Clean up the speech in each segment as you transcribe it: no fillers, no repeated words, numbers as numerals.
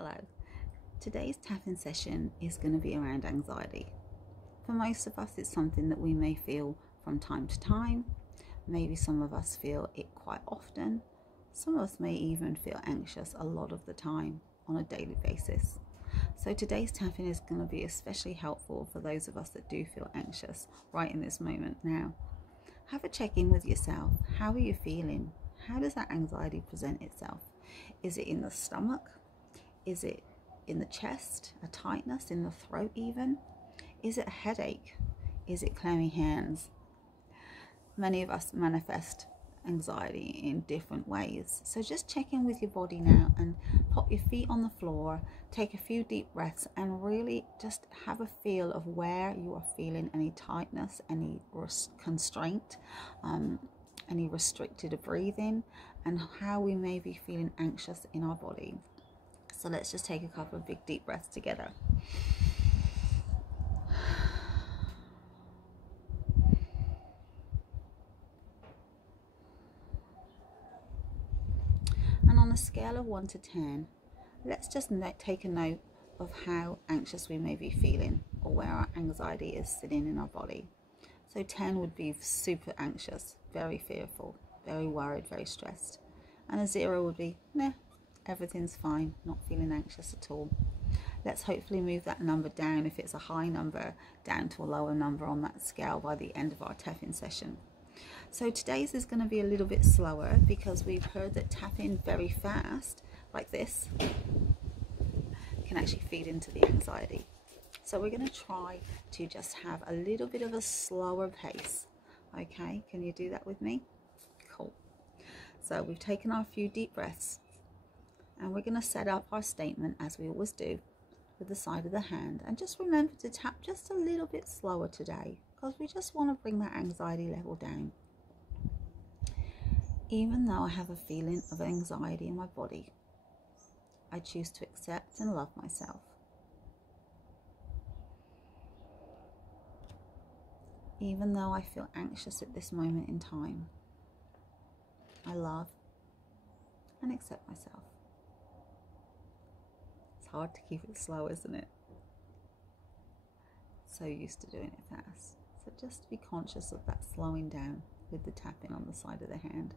Hello. Today's tapping session is going to be around anxiety. For most of us, it's something that we may feel from time to time. Maybe some of us feel it quite often. Some of us may even feel anxious a lot of the time on a daily basis. So today's tapping is going to be especially helpful for those of us that do feel anxious right in this moment now. Have a check-in with yourself. How are you feeling? How does that anxiety present itself? Is it in the stomach? Is it in the chest, a tightness in the throat even? Is it a headache? Is it clammy hands? Many of us manifest anxiety in different ways. So just check in with your body now and pop your feet on the floor, take a few deep breaths and really just have a feel of where you are feeling any tightness, any constraint, any restricted breathing, and how we may be feeling anxious in our body. So let's just take a couple of big deep breaths together. And on a scale of 1 to 10, let's just take a note of how anxious we may be feeling or where our anxiety is sitting in our body. So 10 would be super anxious, very fearful, very worried, very stressed. And a 0 would be, meh, everything's fine, not feeling anxious at all. Let's hopefully move that number down, if it's a high number, down to a lower number on that scale by the end of our tapping session. So today's is going to be a little bit slower because we've heard that tapping very fast, like this, can actually feed into the anxiety. So we're going to try to just have a little bit of a slower pace. Okay, can you do that with me? Cool. So we've taken our few deep breaths and we're going to set up our statement as we always do with the side of the hand, and just remember to tap just a little bit slower today because we just want to bring that anxiety level down. Even though I have a feeling of anxiety in my body, I choose to accept and love myself. Even though I feel anxious at this moment in time, I love and accept myself. It's hard to keep it slow, isn't it? So used to doing it fast. So just be conscious of that slowing down with the tapping on the side of the hand.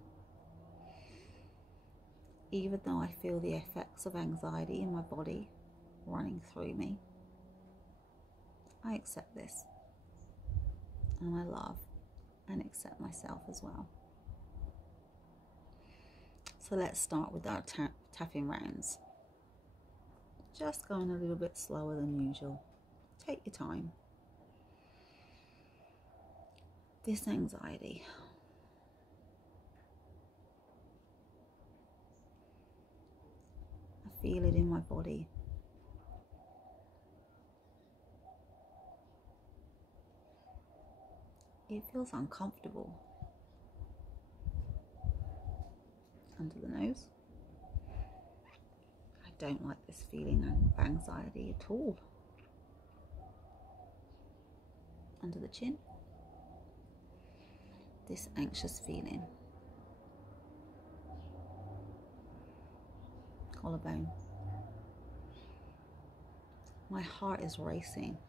Even though I feel the effects of anxiety in my body running through me, I accept this. And I love and accept myself as well. So let's start with our tapping rounds. Just going a little bit slower than usual. Take your time. This anxiety. I feel it in my body. It feels uncomfortable. Under the nose. I don't like this feeling of anxiety at all. Under the chin. This anxious feeling. Collarbone. My heart is racing.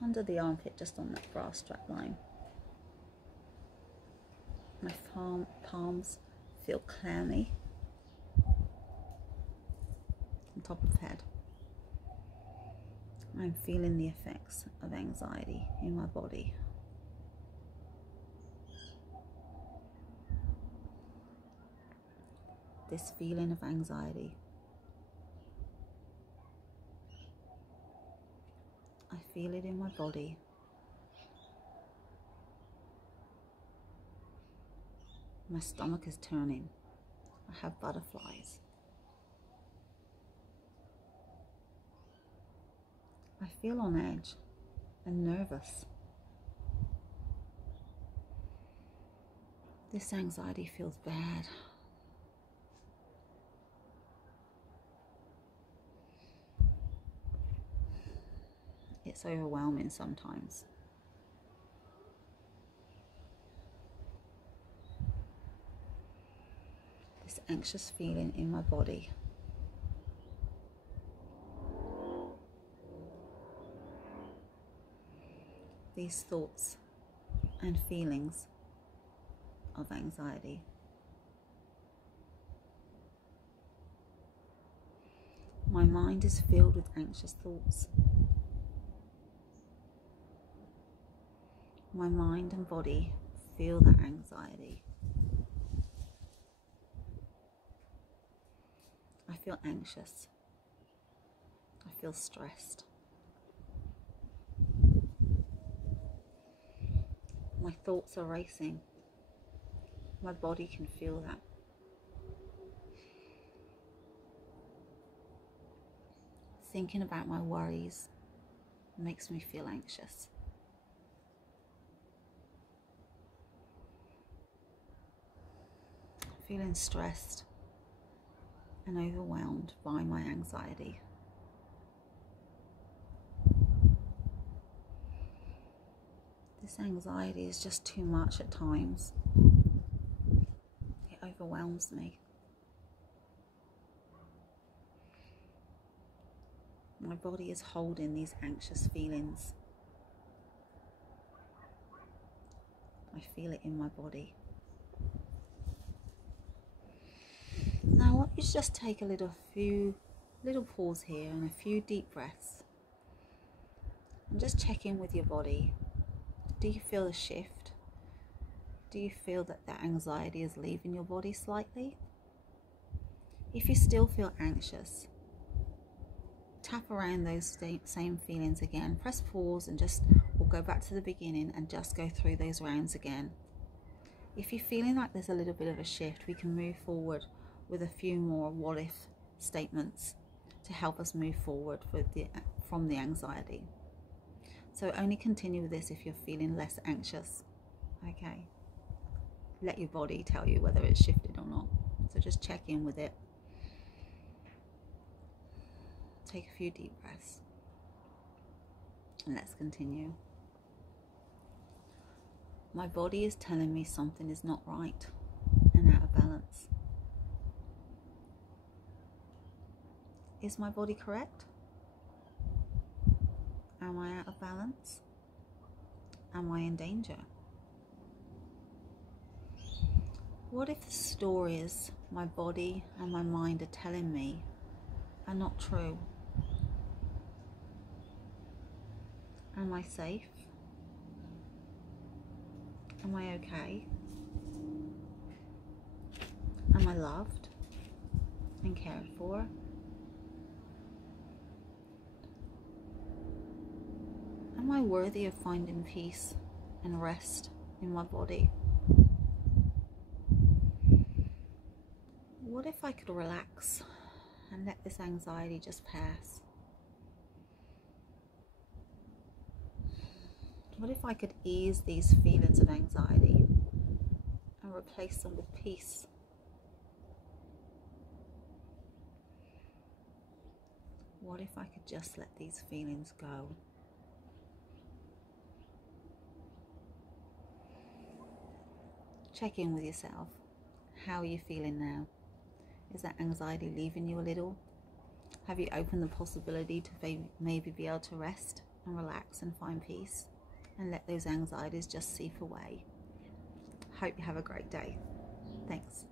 Under the armpit, just on that bra strap line. My palms feel clammy. On top of the head. I'm feeling the effects of anxiety in my body. This feeling of anxiety. I feel it in my body. My stomach is turning. I have butterflies. I feel on edge and nervous. This anxiety feels bad. It's overwhelming sometimes. this anxious feeling in my body. These thoughts and feelings of anxiety. My mind is filled with anxious thoughts. My mind and body feel that anxiety. I feel anxious. I feel stressed. My thoughts are racing. My body can feel that. Thinking about my worries makes me feel anxious. Feeling stressed and overwhelmed by my anxiety. This anxiety is just too much at times. It overwhelms me. My body is holding these anxious feelings. I feel it in my body. Now I want you to just take a few pause here and a few deep breaths. And just check in with your body. Do you feel a shift? Do you feel that the anxiety is leaving your body slightly? If you still feel anxious, tap around those same feelings again. Press pause and we'll go back to the beginning and just go through those rounds again. If you're feeling like there's a little bit of a shift, we can move forward with a few more what if statements to help us move forward from the anxiety. So only continue with this if you're feeling less anxious. Okay. Let your body tell you whether it's shifted or not. So just check in with it. Take a few deep breaths. And let's continue. My body is telling me something is not right and out of balance. Is my body correct? Am I out of balance? Am I in danger? What if the stories my body and my mind are telling me are not true? Am I safe? Am I okay? Am I loved and cared for? Am I worthy of finding peace and rest in my body? What if I could relax and let this anxiety just pass? What if I could ease these feelings of anxiety and replace them with peace? What if I could just let these feelings go? Check in with yourself. How are you feeling now? Is that anxiety leaving you a little? Have you opened the possibility to maybe be able to rest and relax and find peace and let those anxieties just seep away? Hope you have a great day. Thanks.